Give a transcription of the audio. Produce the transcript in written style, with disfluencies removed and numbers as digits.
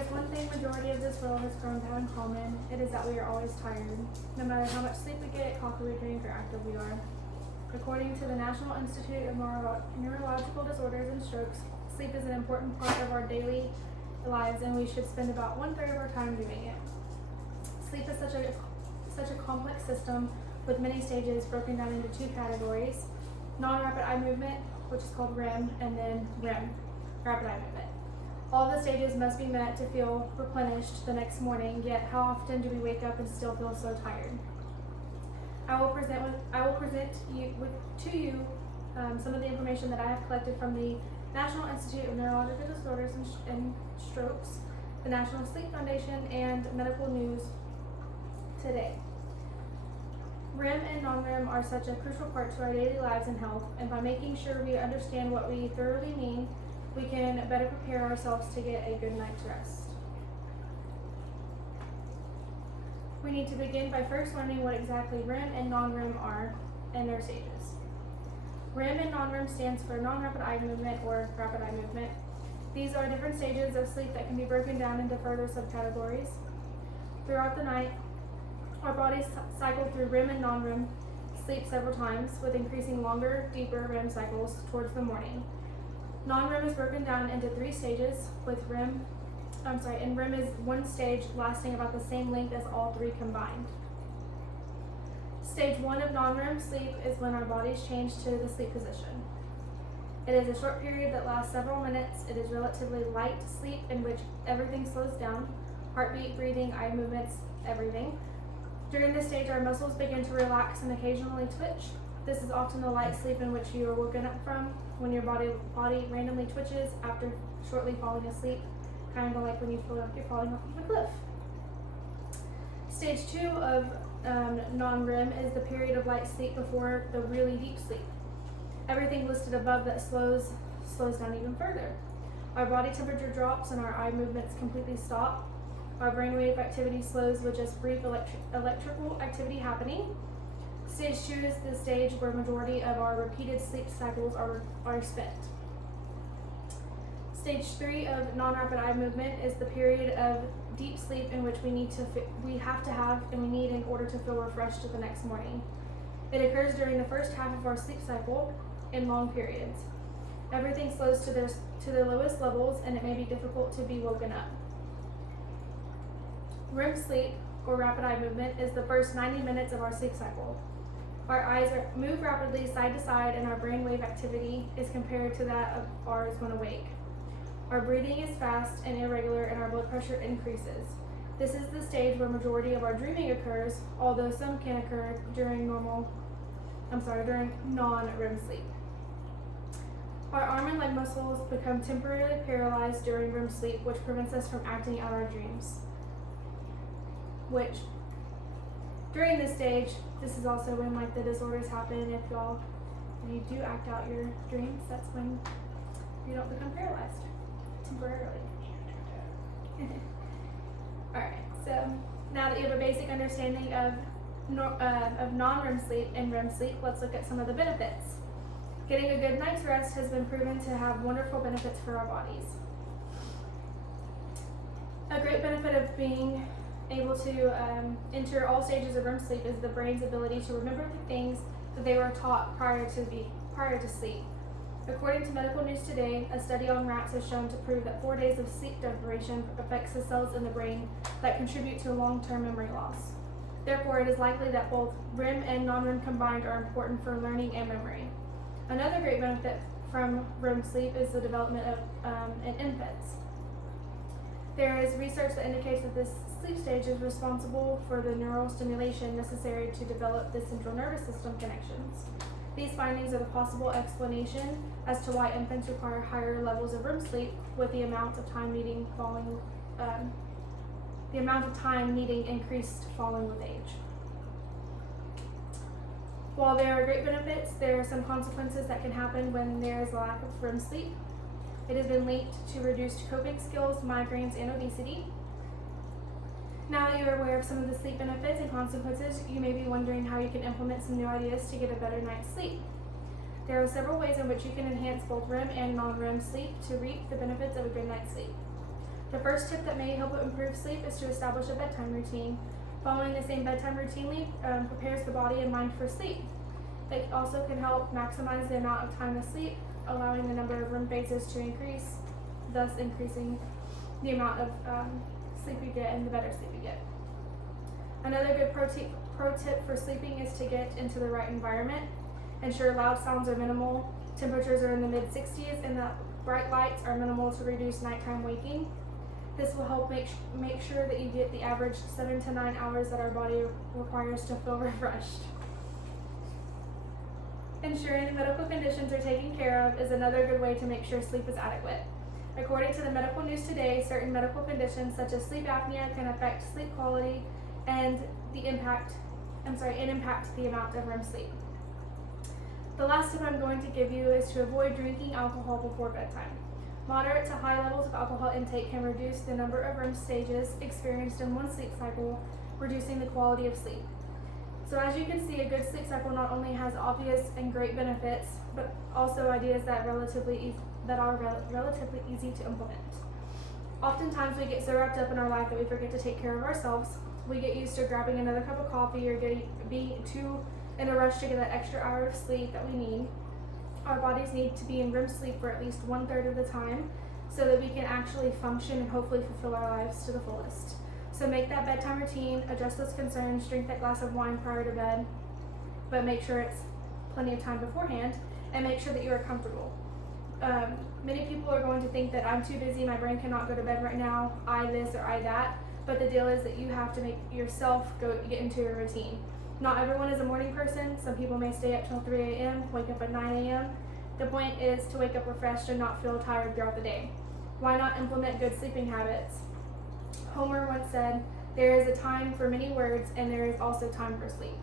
there's one thing majority of this world has grown to have in common, it is that we are always tired. No matter how much sleep we get, coffee we drink, or active we are. According to the National Institute of Neurological Disorders and Strokes, sleep is an important part of our daily lives, and we should spend about 1/3 of our time doing it. Sleep is such a complex system with many stages broken down into two categories: non-rapid eye movement, which is called REM, and then REM, rapid eye movement. All the stages must be met to feel replenished the next morning, yet how often do we wake up and still feel so tired? I will present to you some of the information that I have collected from the National Institute of Neurological Disorders and Strokes, the National Sleep Foundation, and Medical News Today. REM and non-REM are such a crucial part to our daily lives and health, and by making sure we understand what we thoroughly mean, we can better prepare ourselves to get a good night's rest. We need to begin by first learning what exactly REM and non-REM are and their stages. REM and non-REM stands for non-rapid eye movement or rapid eye movement. These are different stages of sleep that can be broken down into further subcategories. Throughout the night, our bodies cycle through REM and non-REM sleep several times, with increasing longer, deeper REM cycles towards the morning. Non-REM is broken down into 3 stages, and REM is one stage lasting about the same length as all 3 combined. Stage 1 of non-REM sleep is when our bodies change to the sleep position. It is a short period that lasts several minutes. It is relatively light sleep in which everything slows down: heartbeat, breathing, eye movements, everything. During this stage, our muscles begin to relax and occasionally twitch. This is often the light sleep in which you are woken up from, when your body randomly twitches after shortly falling asleep, kind of like when you feel like you're falling off of a cliff. Stage 2 of non-REM is the period of light sleep before the really deep sleep. Everything listed above that slows down even further. Our body temperature drops and our eye movements completely stop. Our brainwave activity slows with just brief electrical activity happening. Stage 2 is the stage where majority of our repeated sleep cycles are spent. Stage 3 of non-rapid eye movement is the period of deep sleep in which we have to have and we need in order to feel refreshed the next morning. It occurs during the first half of our sleep cycle in long periods. Everything slows to their lowest levels, and it may be difficult to be woken up. REM sleep, or rapid eye movement, is the first 90 minutes of our sleep cycle. Our eyes move rapidly side to side, and our brainwave activity is compared to that of ours when awake. Our breathing is fast and irregular, and our blood pressure increases. This is the stage where majority of our dreaming occurs, although some can occur during non-REM sleep. Our arm and leg muscles become temporarily paralyzed during REM sleep, which prevents us from acting out our dreams. During this stage, this is also when the disorders happen. If you do act out your dreams, that's when you don't become paralyzed temporarily. Alright, so now that you have a basic understanding of non-REM sleep and REM sleep, let's look at some of the benefits. Getting a good night's rest has been proven to have wonderful benefits for our bodies. A great benefit of being able to enter all stages of REM sleep is the brain's ability to remember the things that they were taught prior to sleep. According to Medical News Today, a study on rats has shown to prove that 4 days of sleep deprivation affects the cells in the brain that contribute to long-term memory loss. Therefore, it is likely that both REM and non-REM combined are important for learning and memory. Another great benefit from REM sleep is the development in infants. There is research that indicates that this sleep stage is responsible for the neural stimulation necessary to develop the central nervous system connections. These findings are the possible explanation as to why infants require higher levels of REM sleep, with the amount of time needing increased following with age. While there are great benefits, there are some consequences that can happen when there is a lack of REM sleep. It has been linked to reduced coping skills, migraines, and obesity. Now that you are aware of some of the sleep benefits and consequences, you may be wondering how you can implement some new ideas to get a better night's sleep. There are several ways in which you can enhance both REM and non-REM sleep to reap the benefits of a good night's sleep. The first tip that may help improve sleep is to establish a bedtime routine. Following the same bedtime routinely prepares the body and mind for sleep. It also can help maximize the amount of time asleep, allowing the number of REM phases to increase, thus increasing the amount of sleep you get and the better sleep you get. Another good pro tip for sleeping is to get into the right environment. Ensure loud sounds are minimal, temperatures are in the mid-60s, and that bright lights are minimal to reduce nighttime waking. This will help make sure that you get the average 7 to 9 hours that our body requires to feel refreshed. Ensuring medical conditions are taken care of is another good way to make sure sleep is adequate. According to the medical news today, certain medical conditions such as sleep apnea can affect sleep quality and impact the amount of REM sleep. The last tip I'm going to give you is to avoid drinking alcohol before bedtime. Moderate to high levels of alcohol intake can reduce the number of REM stages experienced in one sleep cycle, reducing the quality of sleep. So as you can see, a good sleep cycle not only has obvious and great benefits, but also ideas that are relatively easy to implement. Oftentimes we get so wrapped up in our life that we forget to take care of ourselves. We get used to grabbing another cup of coffee or being too in a rush to get that extra hour of sleep that we need. Our bodies need to be in REM sleep for at least 1/3 of the time so that we can actually function and hopefully fulfill our lives to the fullest. So make that bedtime routine, address those concerns, drink that glass of wine prior to bed, but make sure it's plenty of time beforehand, and make sure that you are comfortable. Many people are going to think that I'm too busy, my brain cannot go to bed right now, I this or I that, but the deal is that you have to make yourself get into your routine. Not everyone is a morning person. Some people may stay up till 3 a.m., wake up at 9 a.m. The point is to wake up refreshed and not feel tired throughout the day. Why not implement good sleeping habits? Homer once said, "There is a time for many words and there is also time for sleep."